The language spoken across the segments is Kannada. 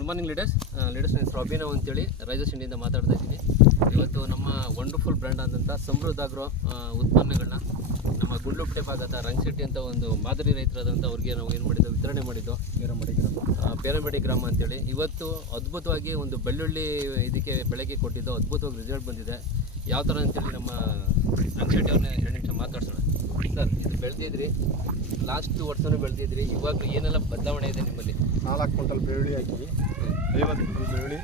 Good morning leaders. ನನ್ನ ಹೆಸರು ಅಭಿನವ್ ಅಂತೇಳಿ ರೈಸಸ್ ಇಂಡಿಯಿಂದ ಮಾತಾಡ್ತಾ ಇದ್ದೀನಿ. ಇವತ್ತು ನಮ್ಮ ವಂಡರ್ಫುಲ್ ಬ್ರ್ಯಾಂಡ್ ಆದಂಥ ಸಮೃದ್ಧ ಆಗ್ರೋ ಉತ್ಪನ್ನಗಳನ್ನ ನಮ್ಮ ಗುಂಡ್ಲುಪೇಟೆ ಭಾಗದ ರಂಗಶೆಟ್ಟಿ ಅಂತ ಒಂದು ಮಾದರಿ ರೈತರಾದಂಥ ಅವ್ರಿಗೆ ನಾವು ಏನು ಮಾಡಿದ್ದು ವಿತರಣೆ ಮಾಡಿದ್ದು ಬೇರಂಬೇಡಿ ಗ್ರಾಮ ಅಂತೇಳಿ. ಇವತ್ತು ಅದ್ಭುತವಾಗಿ ಒಂದು ಬೆಳ್ಳುಳ್ಳಿ ಇದಕ್ಕೆ ಬೆಳಗ್ಗೆ ಕೊಟ್ಟಿದ್ದು ಅದ್ಭುತವಾಗಿ ರಿಸಲ್ಟ್ ಬಂದಿದೆ. ಯಾವ ಥರ ಅಂತೇಳಿ ನಮ್ಮ ರಂಗಶೆಟ್ಟಿ ಅವ್ರನ್ನ 2 ನಿಮಿಷ ಮಾತಾಡ್ಸೋಣ. ಸರ್, ಇದು ಬೆಳೆದಿದ್ರಿ, ಲಾಸ್ಟ್ ವರ್ಷನೂ ಬೆಳೆದಿದ್ರಿ, ಇವಾಗಲೂ ಏನೆಲ್ಲ ಬದಲಾವಣೆ ಇದೆ ನಿಮ್ಮಲ್ಲಿ? 4 ಕ್ವಿಂಟಲ್ ಬೆಳ್ಳುಳ್ಳಿ ಹಾಕಿ 50 ಕ್ವಿಂಟಲ್ ಬೆಳ್ಳುಳ್ಳಿ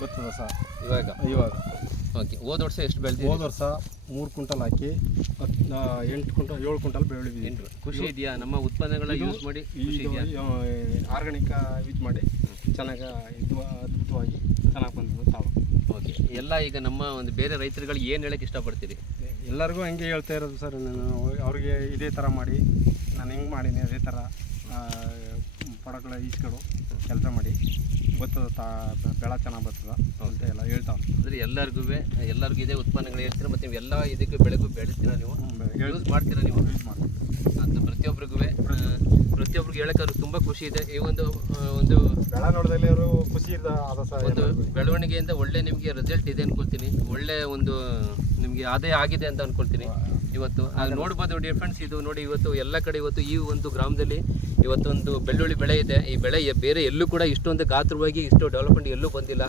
ಬರ್ತದೆ ಸರ್ ಇವಾಗ. ಓಕೆ, ಹೋದ ವರ್ಷ ಎಷ್ಟು ಬೆಳೆದಿದೆ? ಹೋದ ವರ್ಷ 3 ಕ್ವಿಂಟಲ್ ಹಾಕಿ 7 ಕ್ವಿಂಟಲ್ ಬೆಳ್ಳುಳ್ಳಿ. ಖುಷಿ ಇದೆಯಾ ನಮ್ಮ ಉತ್ಪನ್ನಗಳ ಯೂಸ್ ಮಾಡಿ? ಆರ್ಗಾನಿಕ್ ಯೂಸ್ ಮಾಡಿ ಚೆನ್ನಾಗಿ ಇದು ಅದ್ಭುತವಾಗಿ ಚೆನ್ನಾಗಿ ಬಂದಿದೆ ಸಾವು. ಓಕೆ, ಎಲ್ಲ ಈಗ ನಮ್ಮ ಒಂದು ಬೇರೆ ರೈತರುಗಳಿಗೆ ಏನು ಹೇಳಕ್ಕೆ ಇಷ್ಟಪಡ್ತೀರಿ? ಎಲ್ಲರಿಗೂ ಹಂಗೆ ಹೇಳ್ತಾ ಇರೋದು ಸರ್, ನಾನು ಅವ್ರಿಗೆ ಇದೇ ಥರ ಮಾಡಿ, ನಾನು ಹೆಂಗೆ ಮಾಡೀನಿ ಅದೇ ಥರ ಪ್ರಾಡಕ್ಟ್ಗಳ ಈಸ್ಕೊಂಡು ಕೆಲಸ ಮಾಡಿ ಬರ್ತದೆ, ಬೆಳೆ ಚೆನ್ನಾಗಿ ಬರ್ತದೆ ಅಂತ ಎಲ್ಲ ಹೇಳ್ತಾವೆ. ಅಂದರೆ ಎಲ್ಲರಿಗೂ ಇದೇ ಉತ್ಪನ್ನಗಳು ಹೇಳ್ತೀರಾ ಮತ್ತು ನೀವು ಎಲ್ಲ ಇದಕ್ಕೆ ಬೆಳೆಗೂ ಬೆಳೆಸ್ತೀರಾ, ನೀವು ಯೂಸ್ ಮಾಡ್ತೀರಾ? ನೀವು ಯೂಸ್ ಮಾಡ್ತೀವಿ ಅಂತ ಪ್ರತಿಯೊಬ್ಬರಿಗೂ ಹೇಳಕ್ಕೆ ಅವ್ರಿಗೆ ತುಂಬ ಖುಷಿ ಇದೆ. ಈ ಒಂದು ಬೆಳೆ ನೋಡಿದಲ್ಲಿ ಅವರು ಖುಷಿ ಒಂದು ಬೆಳವಣಿಗೆಯಿಂದ ಒಳ್ಳೆ ನಿಮಗೆ ರಿಸಲ್ಟ್ ಇದೆ ಅನ್ಕೊಳ್ತೀನಿ. ಒಳ್ಳೆ ಒಂದು ನಿಮಗೆ ಆದಾಯ ಆಗಿದೆ ಅಂತ ಅನ್ಕೊಳ್ತೀನಿ. ಇವತ್ತು ಅದು ನೋಡ್ಬೋದು ಡಿಫ್ರೆನ್ಸ್. ಇದು ನೋಡಿ, ಇವತ್ತು ಎಲ್ಲ ಕಡೆ ಇವತ್ತು ಈ ಒಂದು ಗ್ರಾಮದಲ್ಲಿ ಇವತ್ತೊಂದು ಬೆಳ್ಳುಳ್ಳಿ ಬೆಳೆ ಇದೆ. ಈ ಬೆಳೆ ಬೇರೆ ಎಲ್ಲೂ ಕೂಡ ಇಷ್ಟೊಂದು ಗಾತ್ರವಾಗಿ ಇಷ್ಟು ಡೆವಲಪ್ಮೆಂಟ್ ಎಲ್ಲೂ ಬಂದಿಲ್ಲ.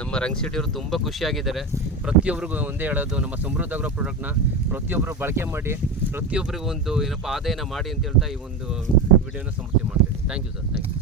ನಮ್ಮ ರಂಗಶೆಟ್ಟಿಯವರು ತುಂಬ ಖುಷಿಯಾಗಿದ್ದಾರೆ. ಪ್ರತಿಯೊಬ್ಬರಿಗೂ ಒಂದೇ ಹೇಳೋದು, ನಮ್ಮ ಸಮೃದ್ಧ ಆಗ್ರೋ ಪ್ರಾಡಕ್ಟ್ನ ಪ್ರತಿಯೊಬ್ಬರು ಬಳಕೆ ಮಾಡಿ, ಪ್ರತಿಯೊಬ್ಬರಿಗೂ ಒಂದು ಆದಾಯನ ಮಾಡಿ ಅಂತ ಹೇಳ್ತಾ ಈ ಒಂದು ವಿಡಿಯೋನ ಸಮರ್ಥನೆ ಮಾಡ್ತೀನಿ. Thank you sir, thank you.